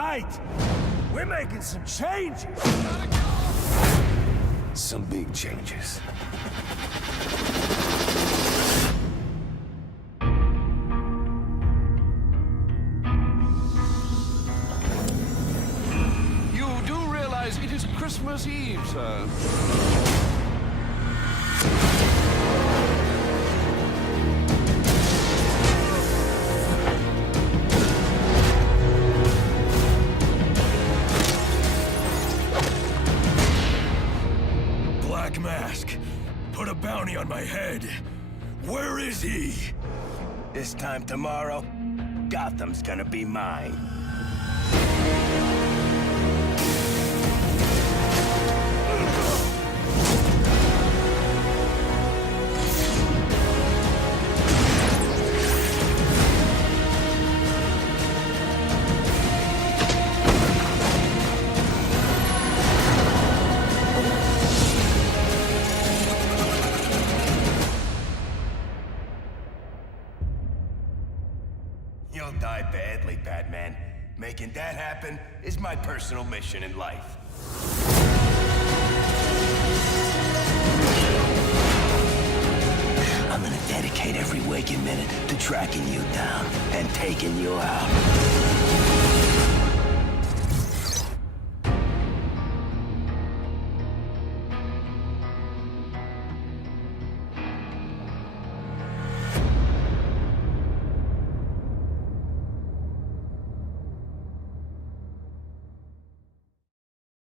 Tonight, we're making some changes. Some big changes. You do realize it is Christmas Eve, sir. Black Mask, put a bounty on my head. Where is he? This time tomorrow, Gotham's gonna be mine. You'll die badly, Batman. Making that happen is my personal mission in life. I'm gonna dedicate every waking minute to tracking you down and taking you out.